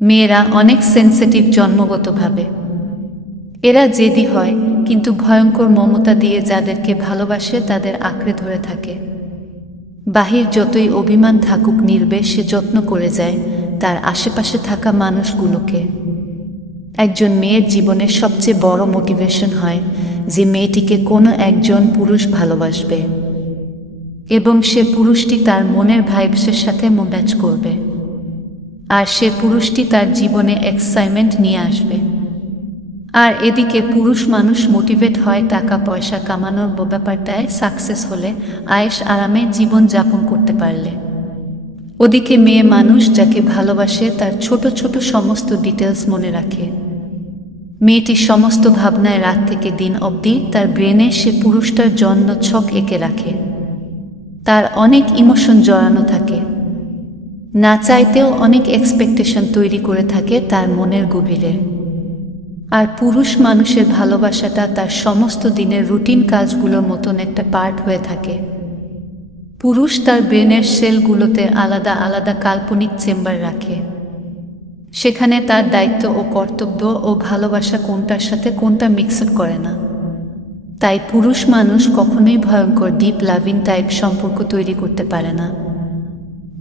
মেয়েরা অনেক সেন্সিটিভ জন্মগতভাবে। এরা জেদি হয়, কিন্তু ভয়ঙ্কর মমতা দিয়ে যাদেরকে ভালোবাসে তাদের আঁকড়ে ধরে থাকে। বাহির যতই অভিমান থাকুক, নির্বে সে যত্ন করে যায় তার আশেপাশে থাকা মানুষগুলোকে। একজন মেয়ের জীবনের সবচেয়ে বড় মোটিভেশন হয় যে মেয়েটিকে কোনো একজন পুরুষ ভালোবাসবে এবং সে পুরুষটি তার মনের ভাইবসের সাথে ম্যাচ করবে, আর সে পুরুষটি তার জীবনে এক্সাইটমেন্ট নিয়ে আসবে। আর এদিকে পুরুষ মানুষ মোটিভেট হয় টাকা পয়সা কামানোর ব্যাপারটায় সাকসেস হলে, আয়েশ আরামে জীবন যাপন করতে পারলে। ওদিকে মেয়ে মানুষ যাকে ভালোবাসে তার ছোট ছোট সমস্ত ডিটেলস মনে রাখে। মেয়েটির সমস্ত ভাবনায় রাত থেকে দিন অবধি তার ব্রেনে সে পুরুষটার জন্য ছক এঁকে রাখে। তার অনেক ইমোশন জড়ানো থাকে, না চাইতেও অনেক এক্সপেকটেশন তৈরি করে থাকে তার মনের গভীরে। আর পুরুষ মানুষের ভালোবাসাটা তার সমস্ত দিনের রুটিন কাজগুলোর মতন একটা পার্ট হয়ে থাকে। পুরুষ তার ব্রেনের সেলগুলোতে আলাদা আলাদা কাল্পনিক চেম্বার রাখে, সেখানে তার দায়িত্ব ও কর্তব্য ও ভালোবাসা কোনটার সাথে কোনটা মিক্সড করে না। তাই পুরুষ মানুষ কখনোই ভয়ঙ্কর ডিপ লাভিং টাইপ সম্পর্ক তৈরি করতে পারে না।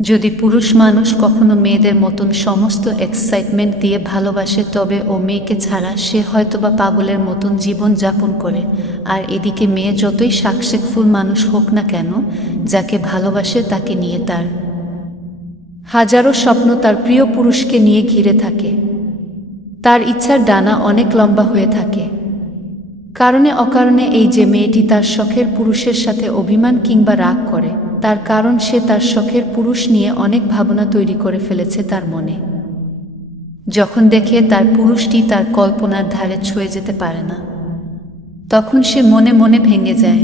যদি পুরুষ মানুষ কখনো মেয়েদের মতন সমস্ত এক্সাইটমেন্ট দিয়ে ভালোবাসে, তবে ও মেয়েকে ছাড়া সে হয়তোবা পাগলের মতন জীবন যাপন করে। আর এদিকে মেয়ে যতই সাকসেসফুল মানুষ হোক না কেন, যাকে ভালোবাসে তাকে নিয়ে তার হাজারো স্বপ্ন তার প্রিয় পুরুষকে নিয়ে ঘিরে থাকে। তার ইচ্ছার ডানা অনেক লম্বা হয়ে থাকে। কারণে অকারণে এই যে মেয়েটি তার শখের পুরুষের সাথে অভিমান কিংবা রাগ করে, তার কারণ সে তার শখের পুরুষ নিয়ে অনেক ভাবনা তৈরি করে ফেলেছে তার মনে। যখন দেখে তার পুরুষটি তার কল্পনার ধারে ছুঁয়ে যেতে পারে না, তখন সে মনে মনে ভেঙে যায়।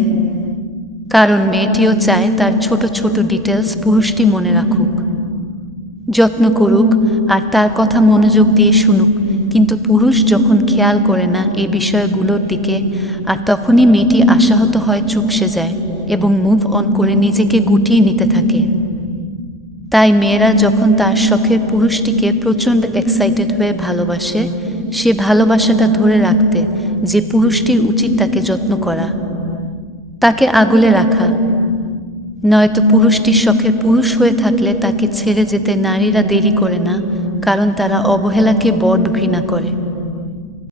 কারণ মেয়েটিও চায় তার ছোট ছোট ডিটেলস পুরুষটি মনে রাখুক, যত্ন করুক আর তার কথা মনোযোগ দিয়ে শুনুক। কিন্তু পুরুষ যখন খেয়াল করে না এই বিষয়গুলোর দিকে, আর তখনই মেয়েটি আশাহত হয়, চুপসে যায় এবং মুভ অন করে নিজেকে গুটিয়ে নিতে থাকে। তাই মেয়েরা যখন তার শখের পুরুষটিকে প্রচণ্ড এক্সাইটেড হয়ে ভালোবাসে, সে ভালোবাসাটা ধরে রাখতে যে পুরুষটির উচিত তাকে যত্ন করা, তাকে আগলে রাখা। নয়তো পুরুষটি শখের পুরুষ হয়ে থাকলে তাকে ছেড়ে যেতে নারীরা দেরি করে না, কারণ তারা অবহেলাকে বড় ঘৃণা করে।